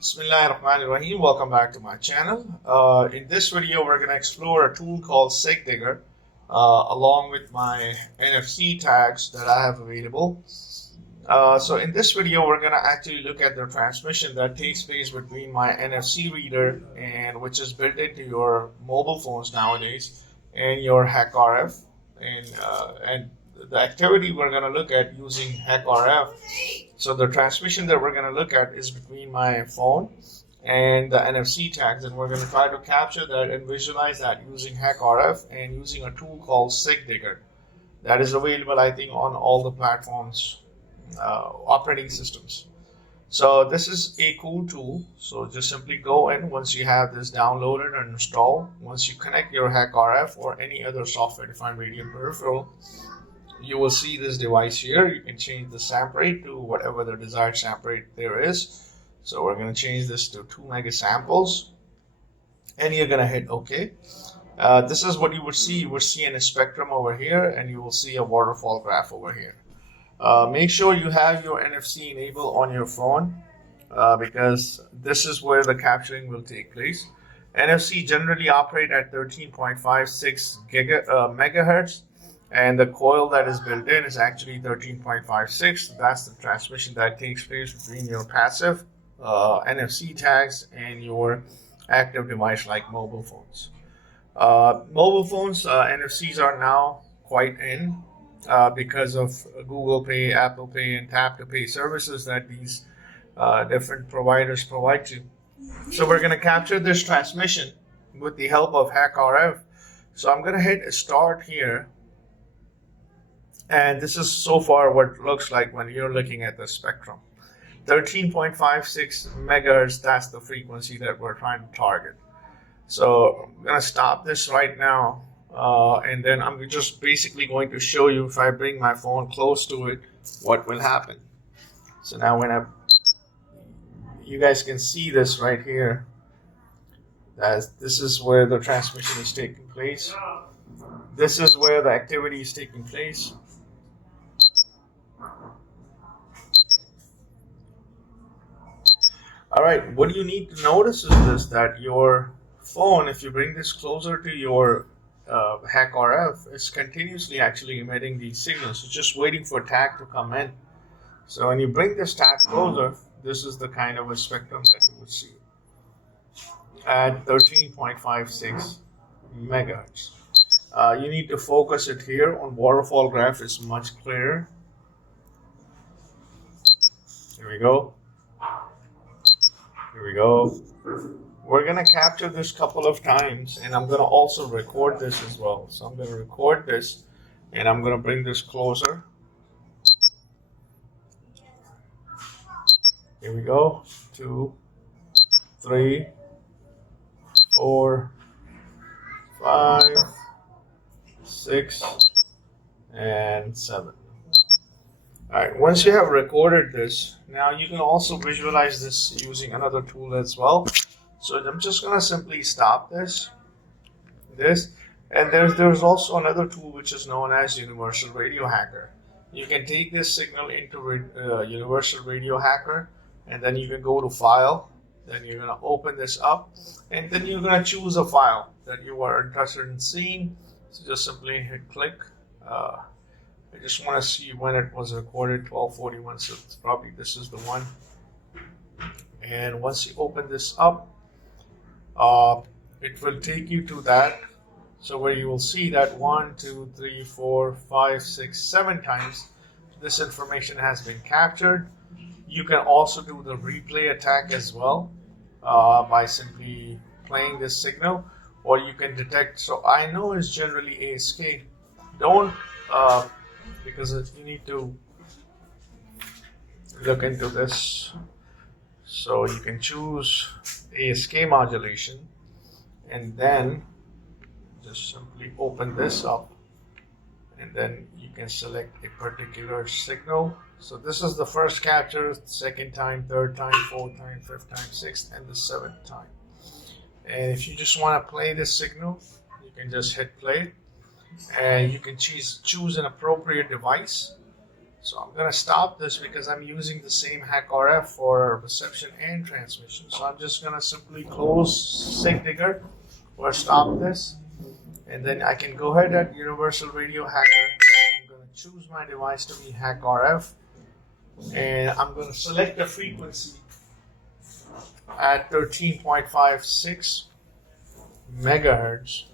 Bismillahirrahmanirrahim. Welcome back to my channel. In this video, we're going to explore a tool called SigDigger along with my NFC tags that I have available. So in this video, we're going to actually look at the transmission that takes place between my NFC reader, and which is built into your mobile phones nowadays, and your HackRF. And the activity we're going to look at using HackRF. So the transmission that we're going to look at is between my phone and the NFC tags, and we're going to try to capture that and visualize that using HackRF and using a tool called SigDigger that is available, I think, on all the platforms, operating systems. So this is a cool tool. So just simply go in once you have this downloaded and installed. Once you connect your HackRF or any other software-defined radio peripheral, you will see this device here. You can change the sample rate to whatever the desired sample rate there is. So we're going to change this to 2 megasamples, and you're going to hit OK. This is what you would see. You will see a spectrum over here, and you will see a waterfall graph over here. Make sure you have your NFC enabled on your phone because this is where the capturing will take place. NFC generally operate at 13.56 megahertz. And the coil that is built in is actually 13.56. That's the transmission that takes place between your passive NFC tags and your active device like mobile phones. Mobile phones, NFCs are now quite in because of Google Pay, Apple Pay, and Tap to Pay services that these different providers provide you. So we're going to capture this transmission with the help of HackRF. So I'm going to hit start here. And this is so far what it looks like when you're looking at the spectrum. 13.56 megahertz, that's the frequency that we're trying to target. So I'm going to stop this right now. And then I'm just basically going to show you, if I bring my phone close to it, what will happen. So now when you guys can see this right here, this is where the transmission is taking place. This is where the activity is taking place. Alright, what you need to notice is this, that your phone, if you bring this closer to your HackRF, is continuously actually emitting these signals. It's just waiting for tag to come in. So when you bring this tag closer, this is the kind of a spectrum that you would see at 13.56 megahertz. You need to focus it here on waterfall graph. Is much clearer. Here we go. Here we go. We're going to capture this couple of times, and I'm going to also record this as well. So I'm going to record this, and I'm going to bring this closer. Here we go. 2, 3, 4, 5, 6, and 7. Alright, once you have recorded this, now you can also visualize this using another tool as well. So I'm just going to simply stop this, and there's also another tool which is known as Universal Radio Hacker. You can take this signal into Universal Radio Hacker, and then you can go to File, then you're going to open this up, and then you're going to choose a file that you are interested in seeing. So just simply hit click. I just want to see when it was recorded, 1241, so it's probably this is the one. And once you open this up, it will take you to that. So where you will see that 1, 2, 3, 4, 5, 6, 7 times this information has been captured. You can also do the replay attack as well by simply playing this signal, or you can detect. So I know it's generally ASK. Don't because you need to look into this. So you can choose ASK modulation, and then just simply open this up, and then you can select a particular signal. So this is the first capture, second time, third time, fourth time, fifth time, sixth, and the seventh time. And if you just want to play this signal, you can just hit play, and you can choose an appropriate device So I'm going to stop this because I'm using the same HackRF for reception and transmission. So I'm just going to simply close SigDigger or stop this. And then I can go ahead at Universal Radio Hacker. I'm going to choose my device to be HackRF. And I'm going to select the frequency at 13.56 megahertz.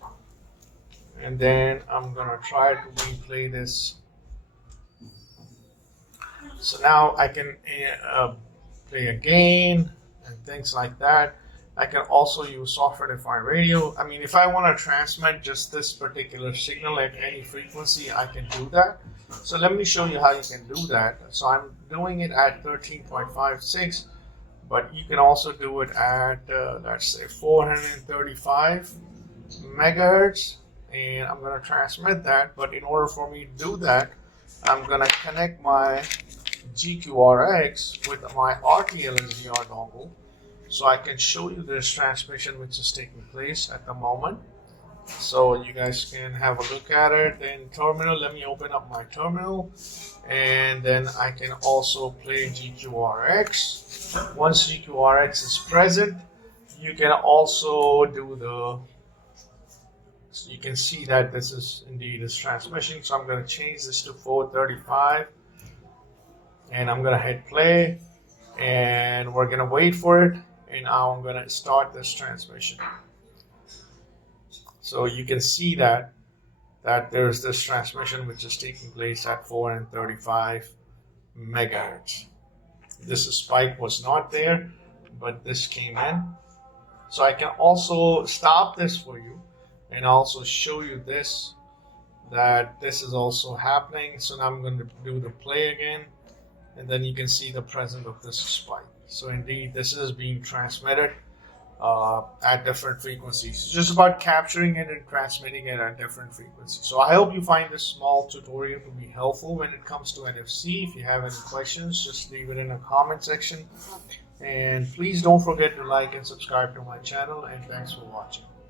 And then I'm going to try to replay this. So now I can play again and things like that. I can also use software-defined radio. I mean, if I want to transmit just this particular signal at any frequency, I can do that. So let me show you how you can do that. So I'm doing it at 13.56, but you can also do it at, let's say, 435 megahertz. And I'm going to transmit that. But in order for me to do that, I'm going to connect my GQRX with my RTLSDR dongle, so I can show you this transmission which is taking place at the moment. So you guys can have a look at it in terminal. Let me open up my terminal, and then I can also play GQRX. Once GQRX is present, you can also do the, so you can see that this is indeed this transmission. So I'm going to change this to 435. And I'm going to hit play, and we're going to wait for it, and now I'm going to start this transmission. So you can see that there's this transmission which is taking place at 435 megahertz. This spike was not there, but this came in. So I can also stop this for you and also show you this, that this is also happening. So now I'm going to do the play again. And then you can see the presence of this spike. So indeed, this is being transmitted at different frequencies. It's just about capturing it and transmitting it at different frequencies. So I hope you find this small tutorial to be helpful when it comes to NFC. If you have any questions, just leave it in the comment section. And please don't forget to like and subscribe to my channel. And thanks for watching.